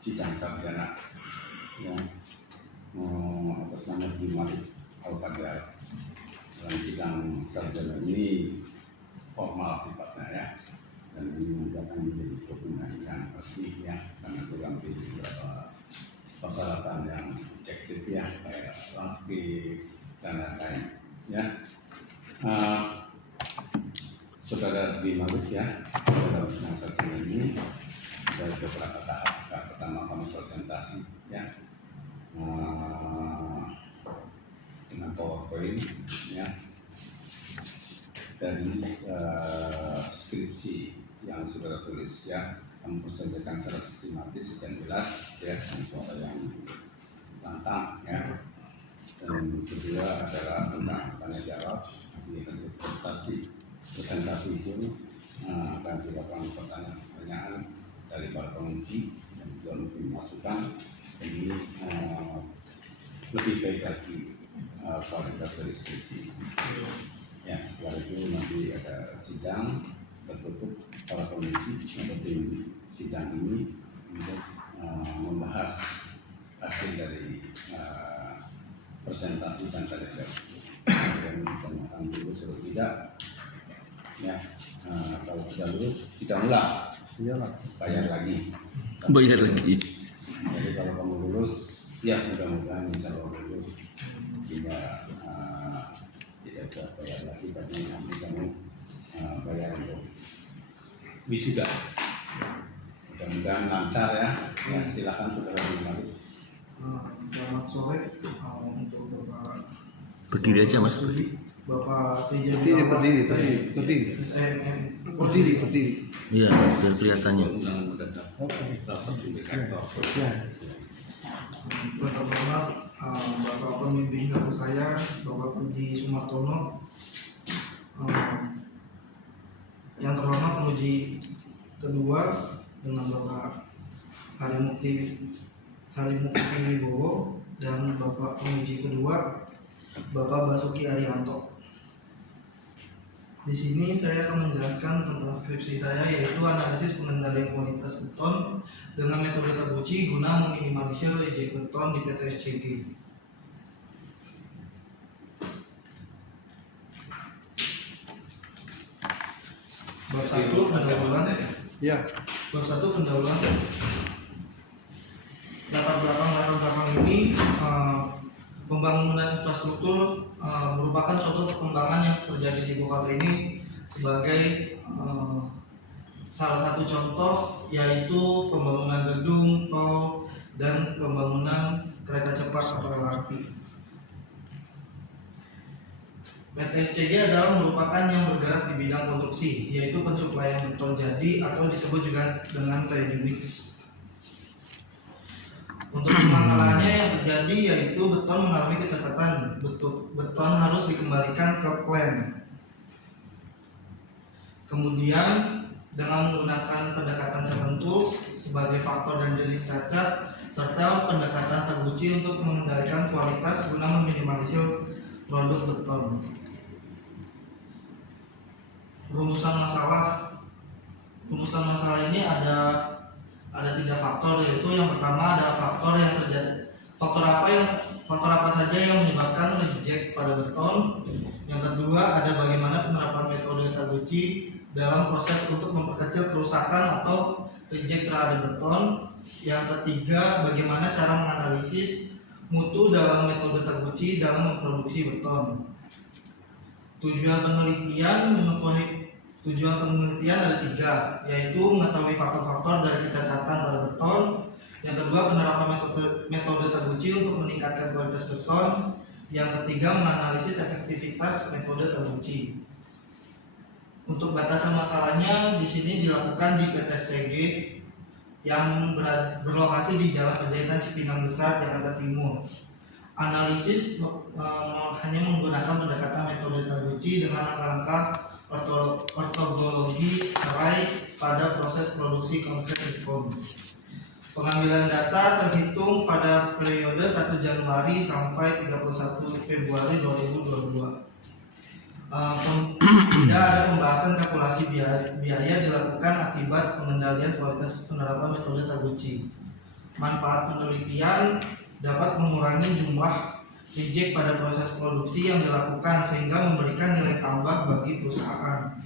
sidang sarjana yang atas nama Malik Al-Qadar. Dalam sidang sarjana ini formal sifatnya ya, dan ini akan menjadi dokumen yang resmi ya, karena diambil beberapa persyaratan yang objektif ya, kayak transkrip dan lain-lain ya. Saudara Malik ya, dalam sidang sarjana ini ada beberapa tahap. Pertama kami presentasi ya, dengan PowerPoint ya, dari skripsi yang saudara tulis ya, kami presentasikan secara sistematis dan jelas ya, dan suara yang lantang ya. Dan kedua adalah tentang tanya jawab. Di presentasi itu akan dilakukan pertanyaan dari para penguji dan juga lebih masukan. Jadi lebih baik lagi kualitas dari skripsi ya. Setelah itu nanti ada sidang tertutup para penguji atau tim sidang ini untuk membahas hasil dari presentasi dan tanya jawab. Dan ditanyakan lulus atau tidak ya. Kalau tidak lulus kita ulang, bayar lagi. Jadi kalau kamu lulus, ya mudah-mudahan insya Allah lulus, sehingga tidak bisa bayar lagi, tapi nanti kamu bayar untuk wisuda. Mudah-mudahan lancar ya. Ya, silakan saudara Malik. Selamat sore untuk Bapak. Berdiri aja Mas. Bapak Teja Berdiri. Iya, biar kelihatannya. Pertama, Bapak pembimbing guru saya, Bapak Puji Sumartono. Yang terhormat penguji kedua dengan Bapak Harimukti Wibowo, dan Bapak penguji kedua Bapak Basuki Arianto. Di sini saya akan menjelaskan tentang skripsi saya, yaitu analisis pengendalian kualitas beton dengan metode Taguchi guna meminimalisir reject beton di PT SCG. Bab 1 pendahuluan Ya. Bab 1 pendahuluan. Latar belakang ini, pembangunan infrastruktur merupakan suatu perkembangan yang terjadi di ibu kota ini sebagai salah satu contoh, yaitu pembangunan gedung, tol, dan pembangunan kereta cepat atau LRT. PT SCG adalah merupakan yang bergerak di bidang konstruksi, yaitu pensuplaian beton jadi atau disebut juga dengan ready mix. Untuk masalahnya yang terjadi yaitu beton mengalami kecacatan. Beton harus dikembalikan ke plan. Kemudian dengan menggunakan pendekatan seven tools sebagai faktor dan jenis cacat, serta pendekatan Taguchi untuk mengendalikan kualitas guna meminimalisir produk beton. Rumusan masalah ini ada 3 faktor, yaitu yang pertama ada faktor yang terjadi, faktor apa saja yang menyebabkan reject pada beton. Yang kedua ada bagaimana penerapan metode Taguchi dalam proses untuk memperkecil kerusakan atau reject terhadap beton. Yang ketiga bagaimana cara menganalisis mutu dalam metode Taguchi dalam memproduksi beton. Tujuan penelitian ada 3, yaitu mengetahui faktor-faktor dari kecacatan pada beton. Yang kedua, penerapan metode Taguchi untuk meningkatkan kualitas beton. Yang ketiga, menganalisis efektivitas metode Taguchi. Untuk batasan masalahnya di sini dilakukan di PT SCG yang berlokasi di Jalan Penjahitan Cipinang Besar, Jakarta Timur. Analisis hanya menggunakan pendekatan metode Taguchi dengan langkah-langkah ortogologi cerai pada proses produksi konkret beton. Pengambilan data terhitung pada periode 1 Januari sampai 31 Februari 2022. Tidak ada pembahasan kalkulasi biaya dilakukan akibat pengendalian kualitas penerapan metode Taguchi. Manfaat penelitian dapat mengurangi jumlah reject pada proses produksi yang dilakukan sehingga memberikan nilai tambah bagi perusahaan.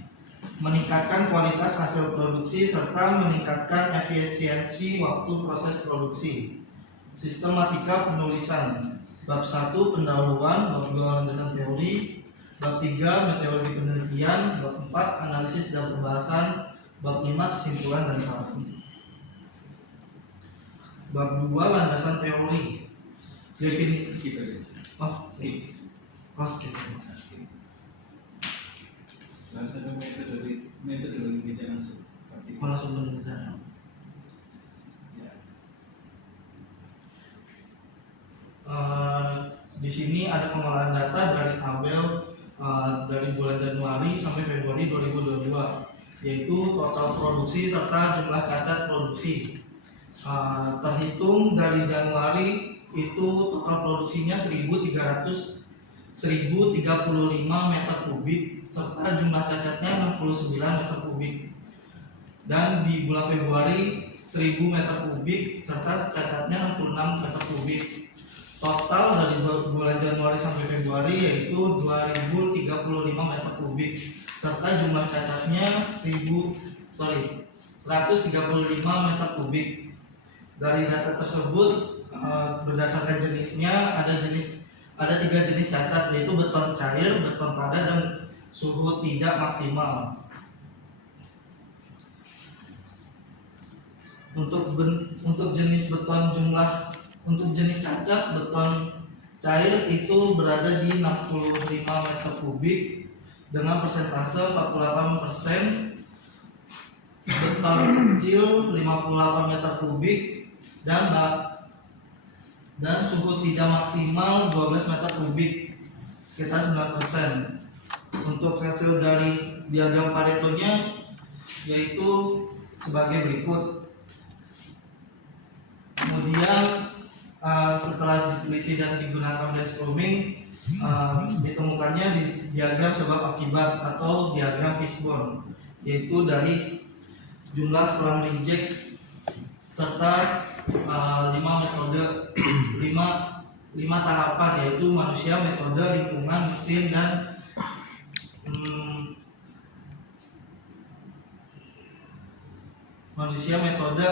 Meningkatkan kualitas hasil produksi serta meningkatkan efisiensi waktu proses produksi. Sistematika penulisan. Bab 1 pendahuluan, bab 2 landasan teori, bab 3 metodologi penelitian, bab 4 analisis dan pembahasan, bab 5 kesimpulan dan saran. Bab 2 landasan teori. Definisi. Skip. Langsung metodologi kita langsung. Langsung penelitian. Di sini ada pengolahan data dari tabel dari bulan Januari sampai Februari 2022, yaitu total produksi serta jumlah cacat produksi. Terhitung dari Januari itu total produksinya 1.035 meter kubik serta jumlah cacatnya 69 meter kubik. Dan di bulan Februari 1.000 meter kubik serta cacatnya 66 meter kubik. Total dari bulan Januari sampai Februari yaitu 2.035 meter kubik serta jumlah cacatnya 135 meter kubik. Dari data tersebut berdasarkan jenisnya ada 3 jenis cacat, yaitu beton cair, beton padat, dan suhu tidak maksimal. Untuk jenis beton untuk jenis cacat beton cair itu berada di 65 meter kubik dengan persentase 48%, beton kecil 58 meter kubik dan suhu tidak maksimal 12 meter kubik sekitar 9%. Untuk hasil dari diagram Pareto-nya yaitu sebagai berikut. Kemudian setelah diteliti dan digunakan brainstorming, ditemukannya di diagram sebab akibat atau diagram fishbone, yaitu dari jumlah selang reject serta 5 metode 5 tahapan, yaitu manusia, metode, lingkungan, mesin, dan manusia, metode.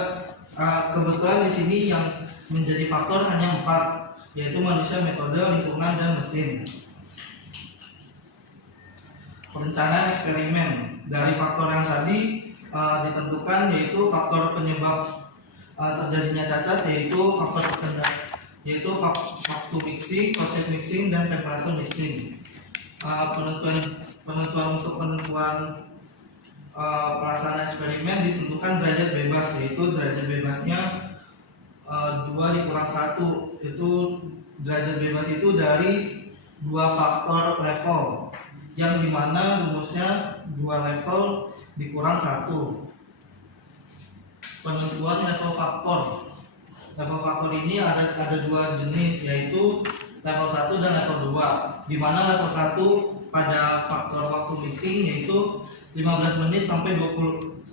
Kebetulan di sini yang menjadi faktor hanya 4, yaitu manusia, metode, lingkungan, dan mesin. Perencanaan eksperimen dari faktor yang tadi ditentukan, yaitu faktor penyebab terjadinya cacat, yaitu waktu mixing, proses mixing, dan temperatur mixing. Penentuan pelaksanaan eksperimen ditentukan derajat bebas, yaitu derajat bebasnya 2 dikurang 1. Itu derajat bebas itu dari 2 faktor level, yang dimana rumusnya 2 level dikurang 1. Penentuan level faktor. Level faktor ini ada 2 jenis, yaitu level 1 dan level 2. Di mana level 1 pada faktor waktu mixing yaitu 15 menit sampai 15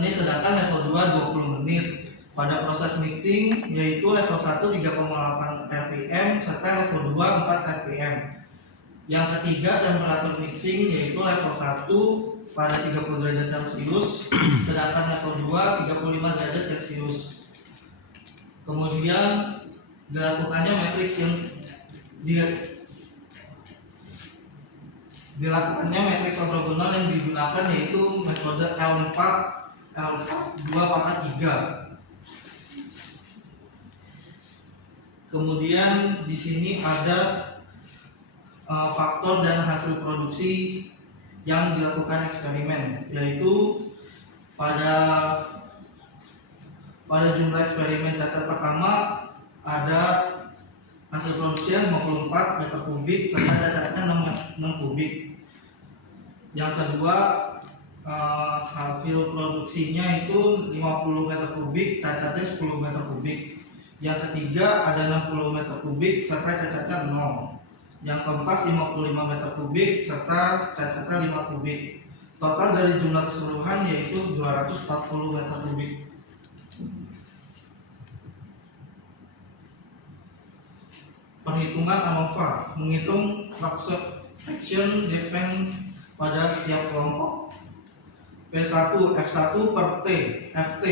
menit, sedangkan level 2 20 menit. Pada proses mixing yaitu level 1 3,8 rpm serta level 2 4 rpm. Yang ketiga, temperatur mixing yaitu level 1 pada 30 derajat Celcius, sedangkan level 2 35 derajat Celcius. Kemudian dilakukannya matriks yang dilakukannya matriks ortogonal yang digunakan yaitu metode L4 2 pangkat 3. Kemudian di sini ada faktor dan hasil produksi yang dilakukan eksperimen, yaitu pada jumlah eksperimen cacat pertama ada hasil produksi 54 meter kubik serta cacatnya 6 kubik. Yang kedua, hasil produksinya itu 50 meter kubik, cacatnya 10 meter kubik. Yang ketiga ada 60 meter kubik serta cacatnya 0. Yang keempat 55 meter kubik serta cacatnya 5 kubik. Total dari jumlah keseluruhan yaitu 240 meter kubik. perhitungan ANOVA, menghitung fraction defense pada setiap kelompok. P1 F1 per T FT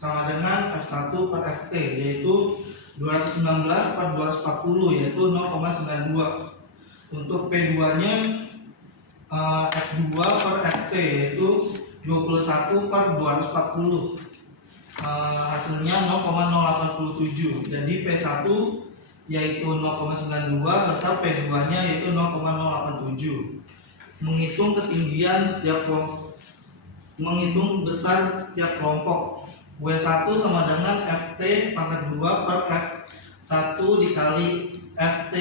sama dengan F1 per FT, yaitu 219 per 240, yaitu 0,92. Untuk P2 nya F2 per FT, yaitu 21 per 240, hasilnya 0,087. Jadi P1 yaitu 0,92 serta P2 nya yaitu 0,087. Menghitung ketinggian setiap kelompok, menghitung besar setiap kelompok. W1 sama dengan FT pangkat 2 per F1 dikali FT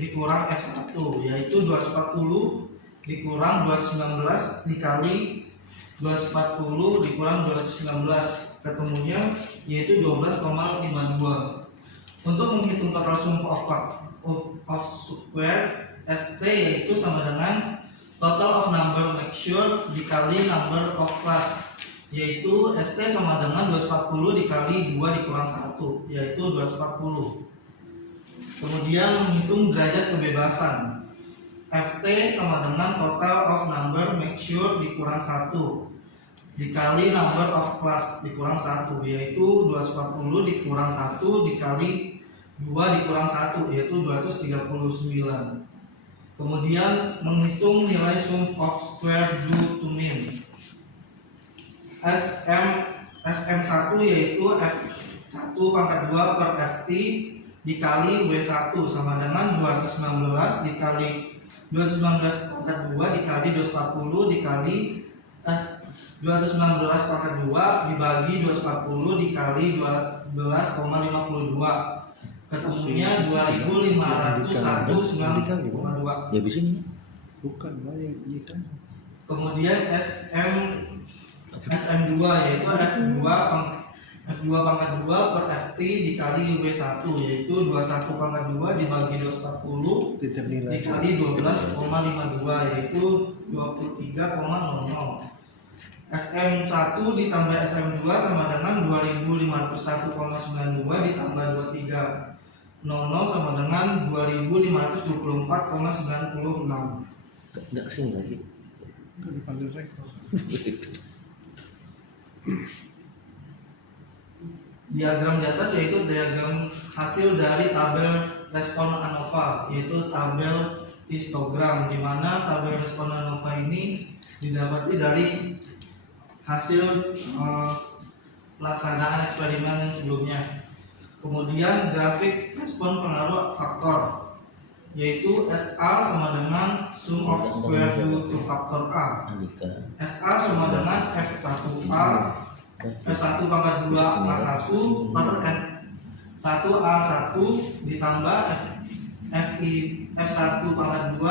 dikurang F1, yaitu 240 dikurang 219 dikali 240 dikurang 219, ketemunya yaitu 12,52. Untuk menghitung total sum of square ST yaitu sama dengan total of number mixture dikali number of class, yaitu ST sama dengan 240 dikali 2 dikurang 1, yaitu 240. Kemudian menghitung derajat kebebasan. FT sama dengan total of number mixture dikurang 1 dikali number of class dikurang 1, yaitu 240 dikurang 1 dikali 2 dikurang 1, yaitu 239. Kemudian menghitung nilai sum of square due to mean. SM1 yaitu F1 pangkat 2 per FT dikali W1 sama dengan 219 dikali 219 pangkat 2 dikali 240 dikali 219 pangkat 2 dibagi 240 dikali 12,52, ketemunya 2501,9,2. Ya di sini. Bukan, balik hitam. Kemudian SM2 yaitu F2 pangkat 2 per FT dikali W1, yaitu 21 pangkat 2 dibagi 240 Tetap nilai. dikali 12,52, yaitu 23,00. SM1 ditambah SM2 sama dengan 2501,92 ditambah 2300 sama dengan 2524,96. Enggak kesini lagi. Itu dipanggil rektor. Diagram di atas yaitu diagram hasil dari tabel respon ANOVA, yaitu tabel histogram, di mana tabel respon ANOVA ini didapati dari hasil pelaksanaan eksperimen yang sebelumnya. Kemudian grafik respon pengaruh faktor, yaitu SA sama dengan sum of square root to faktor A. SA sama dengan F1A F1 pangkat 2 A1 per N1A1 ditambah F1 pangkat 2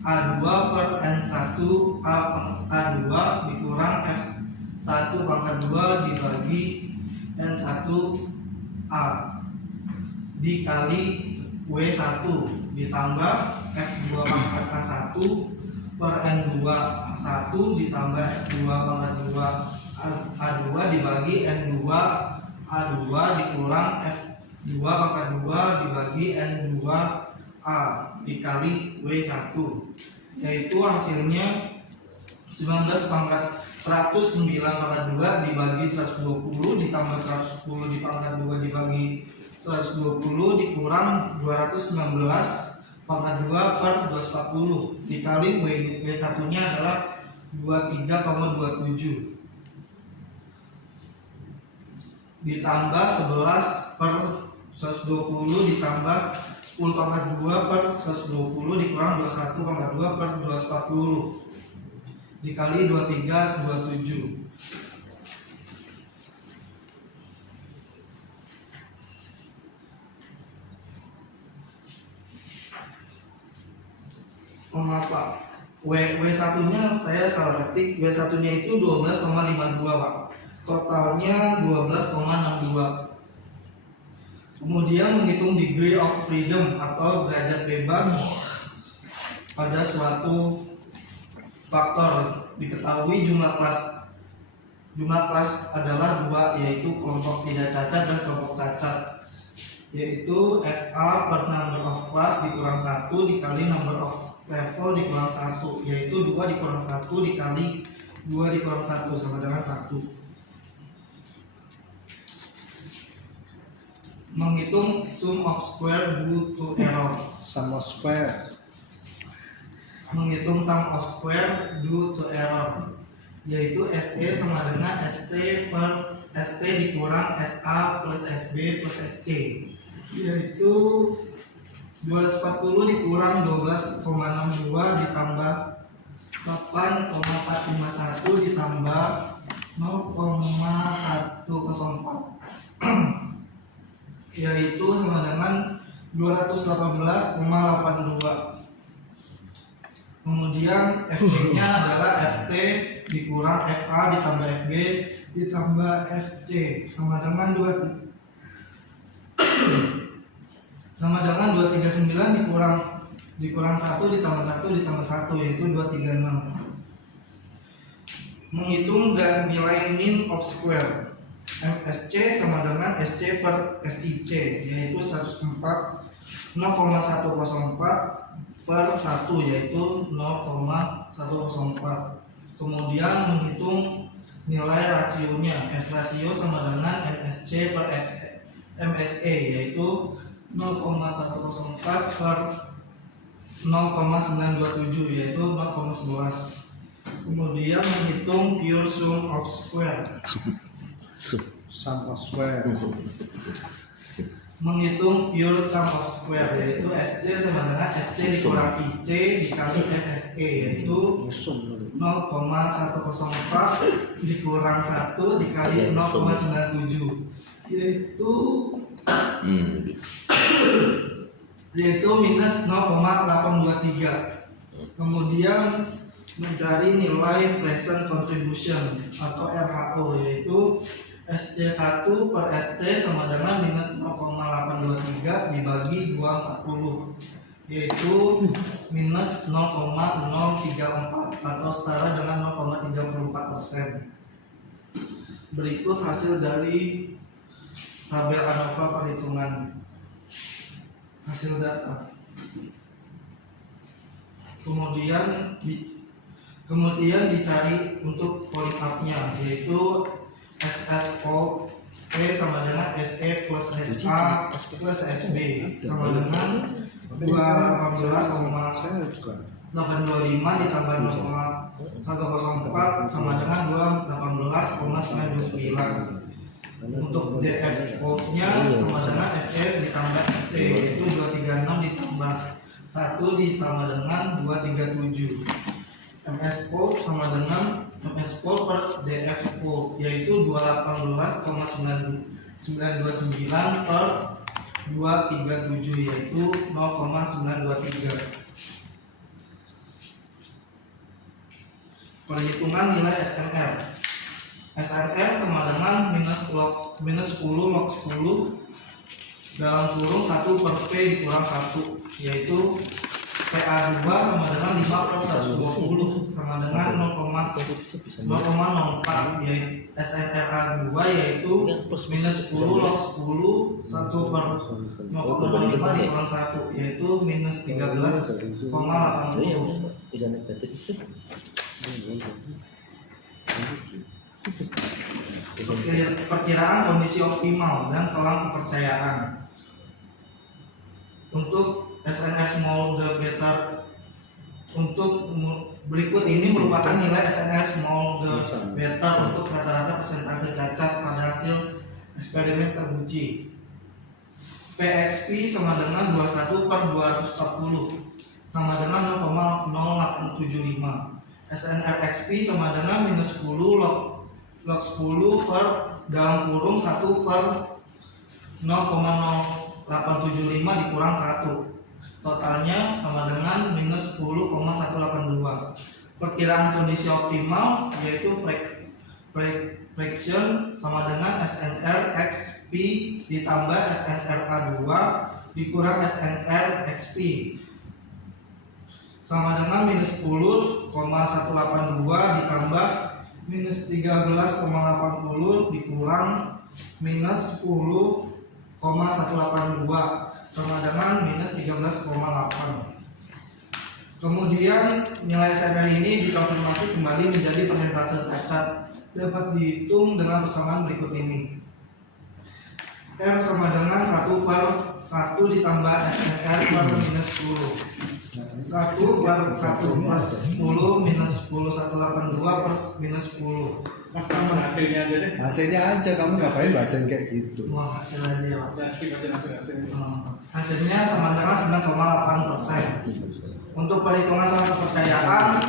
A2 per N1A2 dikurang F1 pangkat 2 dibagi N1A dikali W1 ditambah F2 pangkat A1 per N2A1 ditambah F2 pangkat 2 A2 dibagi N2 A2 dikurang F2 pangkat 2 dibagi N2A dikali W1, yaitu hasilnya 109 pangkat 2 dibagi 120 ditambah 110 di pangkat 2 dibagi 120 dikurang 219 pangkat 2 per 240 dikali W1 nya adalah 23,27 ditambah 11 per 120 ditambah 10 pangkat 2 per 120 dikurang 21 pangkat 2 per 240 dikali 23,27. W1 nya saya salah ketik, W1 nya itu 12,52 Pak, totalnya 12,62. Kemudian menghitung degree of freedom atau derajat bebas pada suatu faktor. Diketahui jumlah kelas adalah 2, yaitu kelompok tidak cacat dan kelompok cacat, yaitu FA per number of dikurang 1 dikali number of level dikurang 1, yaitu 2 dikurang 1 dikali 2 dikurang 1 sama dengan 1. Menghitung sum of square due to error. Sum of square. Menghitung sum of square due to error, yaitu SE sama dengan ST per ST dikurang SA plus SB plus SC, yaitu 240 dikurang 12,62 ditambah 8,451 ditambah 0,104 yaitu sama dengan 218,82. Kemudian FG-nya adalah FT dikurang FA ditambah FB ditambah FC sama dengan 239 dikurang 1 ditambah 1 ditambah 1 yaitu 236. Menghitung dan nilai mean of square. MSC sama dengan SC per FIC, yaitu 104 0,104 per 1, yaitu 0,104. Kemudian menghitung nilai rasionya. F rasio sama dengan MSC per MSE, yaitu 0,104 per 0,927, yaitu 0,11. Kemudian menghitung pure sum of square. Sum of square. Menghitung pure sum of square, yaitu SC sama dengan SC dikurang VC dikali MSE, yaitu 0,104 dikurang 1 dikali 0,97, yaitu minus 0,823. Kemudian mencari nilai present contribution atau RHO, yaitu SC1 per ST sama dengan minus 0,823 dibagi 240, yaitu minus 0,034 atau setara dengan 0,34%. Berikut hasil dari tabel ANOVA perhitungan hasil data. Kemudian dicari untuk polycarp-nya, yaitu SSO P sama dengan SE plus SA plus SB sama dengan 218,825 ditambah 0,104 sama dengan 218,929. Untuk DFO-nya sama dengan FF ditambah FC, yaitu 236 ditambah 1 sama dengan 237. MSO sama dengan MSO per DFO, yaitu 218,929 per 237, yaitu 0,923. Perhitungan nilai SNR. SNR sama dengan minus 10 log 10 dalam kurung 1 per P dikurang 1, yaitu PA2 sama dengan 5 per 120 sama dengan 0,04, yaitu SNRA2 yaitu minus 10 log 10 1 per 0,5 dikurang 1, yaitu minus 13,80. Perkiraan kondisi optimal dan selang kepercayaan. Untuk SNR small the better, untuk berikut ini merupakan nilai SNR small the better untuk rata-rata persentase cacat pada hasil eksperimen teruji. PXP sama dengan 21 per 240 sama dengan 0,0875. SNRXP sama dengan minus 10 log 10 per dalam kurung 1 per 0,0875 dikurang 1. Totalnya sama dengan minus 10,182. Perkiraan kondisi optimal yaitu fraction sama dengan SNRXP ditambah SNRA2 dikurang SNRXP sama dengan minus 10,182 ditambah minus 13,80 dikurang minus 10,182 sama dengan minus 13,8. Kemudian nilai SNR ini dikonfirmasi kembali menjadi persentase cacat, dapat dihitung dengan persamaan berikut ini. R sama dengan 1/1 ditambah SNR per minus 10. 1/1/10 minus 10 182 per minus 10. Mas tambah hasilnya aja deh. Hasilnya aja, kamu ngapain bacain kayak gitu? Wah, hasil aja ya, Pak. Ya skip aja langsung hasilnya. Hasilnya sama dengan 9,8%. Untuk perhitungan sangat kepercayaan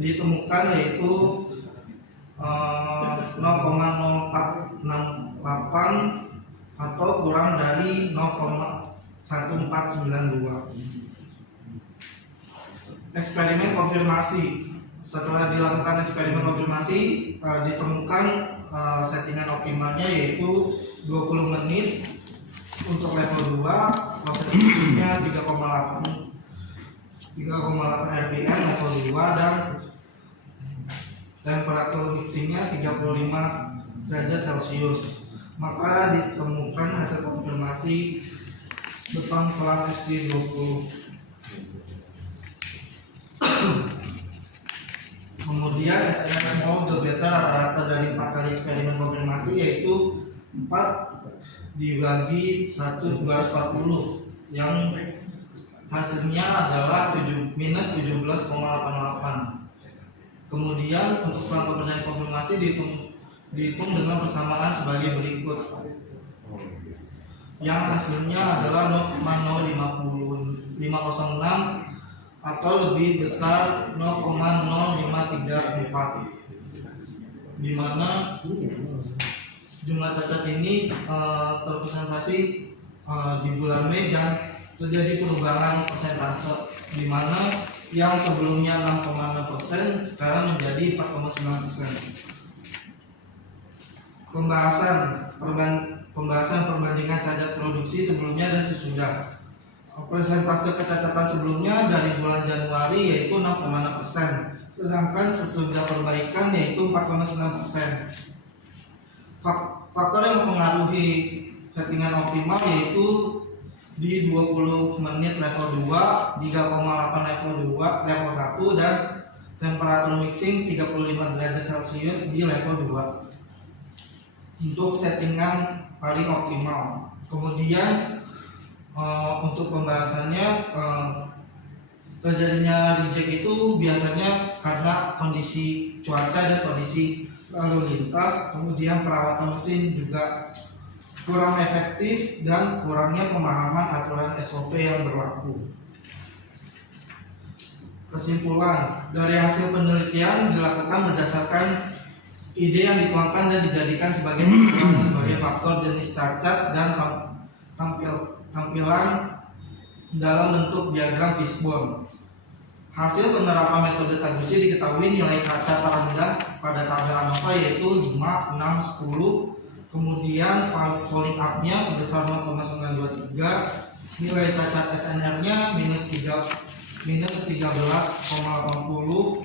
ditemukan yaitu 0,0468 atau kurang dari 0,1492. Eksperimen konfirmasi. Setelah dilakukan eksperimen konfirmasi, ditemukan settingan optimalnya yaitu 20 menit untuk level 2, proses mixingnya 3,8 rpm level 2 dan temperatur mixingnya 35 derajat Celcius. Maka ditemukan hasil konfirmasi beton selang FC20. Kemudian SNR small the better rata-rata dari 4 kali eksperimen konfirmasi yaitu 4 dibagi 1/240 yang hasilnya adalah minus 17,88. Kemudian untuk selang kepercayaan konfirmasi dihitung dengan persamaan sebagai berikut, yang hasilnya adalah 0,0506 atau lebih besar 0,0534, di mana jumlah cacat ini terpresentasi di bulan Mei dan terjadi perubahan persentase, di mana yang sebelumnya 6,6% sekarang menjadi 4,9%. Pembahasan perbandingan cacat produksi sebelumnya dan sesudah. Persentase kecacatan sebelumnya dari bulan Januari yaitu 6,6%, sedangkan sesudah perbaikan yaitu 4,9%. Faktor yang mempengaruhi settingan optimal yaitu di 20 menit level 2, 3,8 level 1 dan temperatur mixing 35 derajat Celcius di level 2 untuk settingan paling optimal. Kemudian untuk pembahasannya, terjadinya reject itu biasanya karena kondisi cuaca dan kondisi lalu lintas, kemudian perawatan mesin juga kurang efektif dan kurangnya pemahaman aturan SOP yang berlaku. Kesimpulan dari hasil penelitian dilakukan berdasarkan ide yang dituangkan dan dijadikan sebagai faktor jenis cacat dan tampilan dalam bentuk diagram fishbone. Hasil penerapan metode Taguchi diketahui nilai cacat terendah pada tabel ANOVA yaitu 5, 6, 10. Kemudian falling up-nya sebesar 0,923, nilai cacat SNR-nya minus 13,80,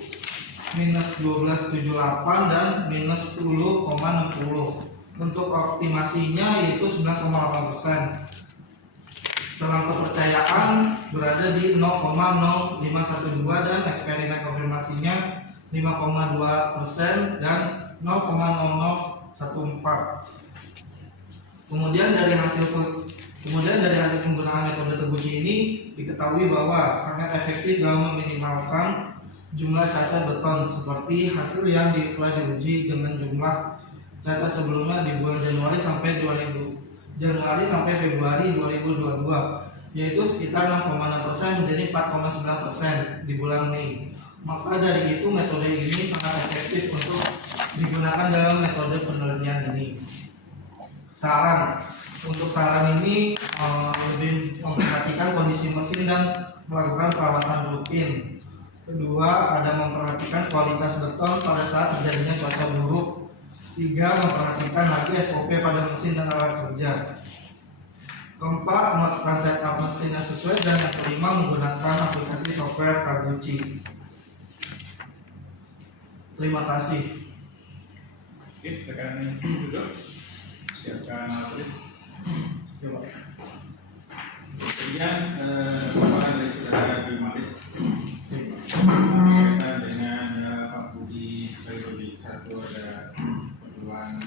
minus 12,78 dan minus 10,60. Untuk optimasinya yaitu 9,8%. Selang kepercayaan berada di 0,0512 dan eksperimen konfirmasinya 5,2% dan 0,0014. Kemudian dari hasil penggunaan metode Taguchi ini diketahui bahwa sangat efektif dalam meminimalkan jumlah cacat beton seperti hasil yang telah diuji dengan jumlah cacat sebelumnya di bulan Januari sampai Februari 2022 yaitu sekitar 6,6% menjadi 4,9% di bulan Mei. Maka dari itu metode ini sangat efektif untuk digunakan dalam metode penelitian ini. Untuk saran ini lebih memperhatikan kondisi mesin dan melakukan perawatan rutin. Kedua, ada memperhatikan kualitas beton pada saat terjadinya cuaca buruk. 3. Memperhatikan lagi SOP pada mesin dan alat kerja. Keempat, melakukan setup mesin yang sesuai. Dan yang kelima, menggunakan aplikasi software Taguchi. Terima kasih. Oke, sekarang ini duduk. siapkan matris. Coba. Kemudian laporan dari saudara Dwi Malik berkaitan dengan Pak Budi sebagai Budi. Satu ada keperluan